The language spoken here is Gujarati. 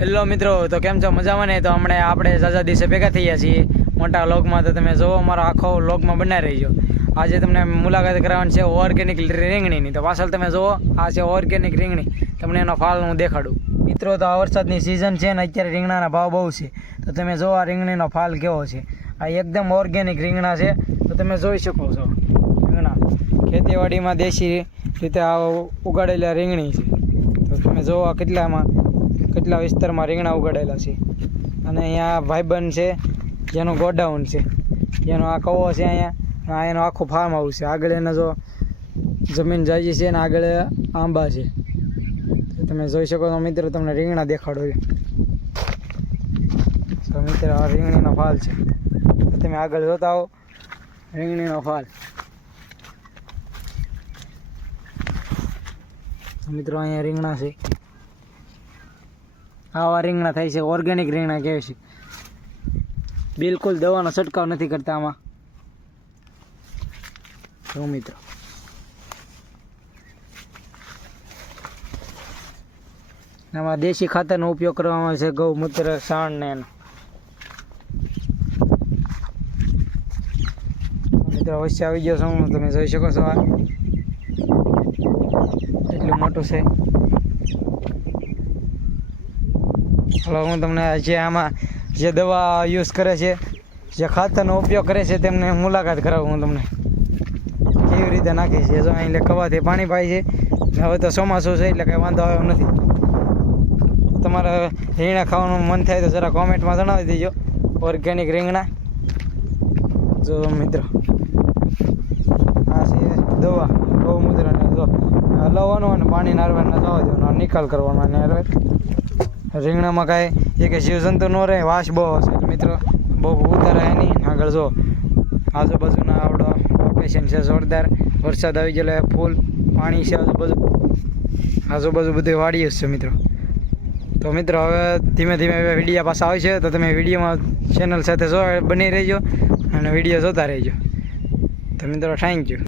હેલો મિત્રો, તો કેમ છો? મજામાં ને? તો હમણાં આપણે ઝાઝા દિવસે ભેગા થઈ ગયા છીએ. મોટા લોગમાં તો તમે જોવો અમારો આખો લોગમાં બનાવી રહીજો. આજે તમને મુલાકાત કરાવવાની છે ઓર્ગેનિક રીંગણીની. તો પાછળ તમે જુઓ, આ છે ઓર્ગેનિક રીંગણી. તમને એનો ફાલ હું દેખાડું. મિત્રો, તો આ વરસાદની સિઝન છે ને, અત્યારે રીંગણાના ભાવ બહુ છે. તો તમે જુઓ, આ રીંગણીનો ફાલ કેવો છે. આ એકદમ ઓર્ગેનિક રીંગણા છે. તો તમે જોઈ શકો છો. રીંગણા. ખેતીવાડીમાં દેશી રીતે આ ઉગાડેલા રીંગણી છે. તો તમે જુઓ કેટલામાં કેટલા વિસ્તારમાં રીંગણા ઉગાડેલા છે. અને અહીંયા ભાઈબંધ છે, જેનું ગોડાઉન છે. જેનો આ કવો છે અહીંયા એનો આખું ફાર્મ હાઉસ છે. આગળ એનો જો જમીન જાય છે ને આગળ આંબા છે. તમે જોઈ શકો છો મિત્રો, તમને રીંગણા દેખાડો તો મિત્રો, આ રીંગણીનો ફાલ છે. તમે આગળ જોતા હો રીંગણીનો ફાલ. મિત્રો, અહીંયા રીંગણા છે. આવા રીંગણા થાય છે ઓર્ગેનિક રીંગણા કહે છે. બિલકુલ દવાનો છંટકાવ નથી કરતા આમાં. જો મિત્રો. આમાં દેશી ખાતરનો ઉપયોગ કરવામાં આવે છે, ગૌમૂત્ર, સાણ ને એનો. મિત્રો અવશ્ય આવી ગયો છું તમે જોઈ શકો છો આ. એટલું મોટું છે. હલો, હું તમને જે આમાં જે દવા યુઝ કરે છે, જે ખાતરનો ઉપયોગ કરે છે, તેમને મુલાકાત કરાવું હું તમને. કેવી રીતે નાખી છે, જો અહીં કવાથી પાણી પાય છે હવે તો ચોમાસું છે, એટલે કંઈ વાંધો આવ્યો નથી. તમારે રીંગણા ખાવાનું મન થાય તો જરા કોમેન્ટમાં જણાવી દેજો ઓર્ગેનિક રીંગણા. જો મિત્રો, આ છે દવા ગૌમૂત્રને જો હલાવવાનું અને પાણી નારવાનું જવા દેવાનું અને નિકાલ કરવાનો અને રીંગણામાં કાંઈ એ કે જીવજંતુ ન રહે, વાસ બહુ હશે. મિત્રો, બહુ ઉતારે નહીં આગળ જો, આજુબાજુના આવડો લોકેશન છે, જોરદાર. વરસાદ આવી ગયેલો ફૂલ પાણી છે આજુબાજુ. આજુબાજુ બધી વાડી જ છે, મિત્રો. તો મિત્રો, હવે ધીમે ધીમે વીડિયો પાછા આવશે. તો તમે વિડીયોમાં ચેનલ સાથે જો, બની રહેજો અને વીડિયો જોતા રહેજો. તો મિત્રો થેન્ક યુ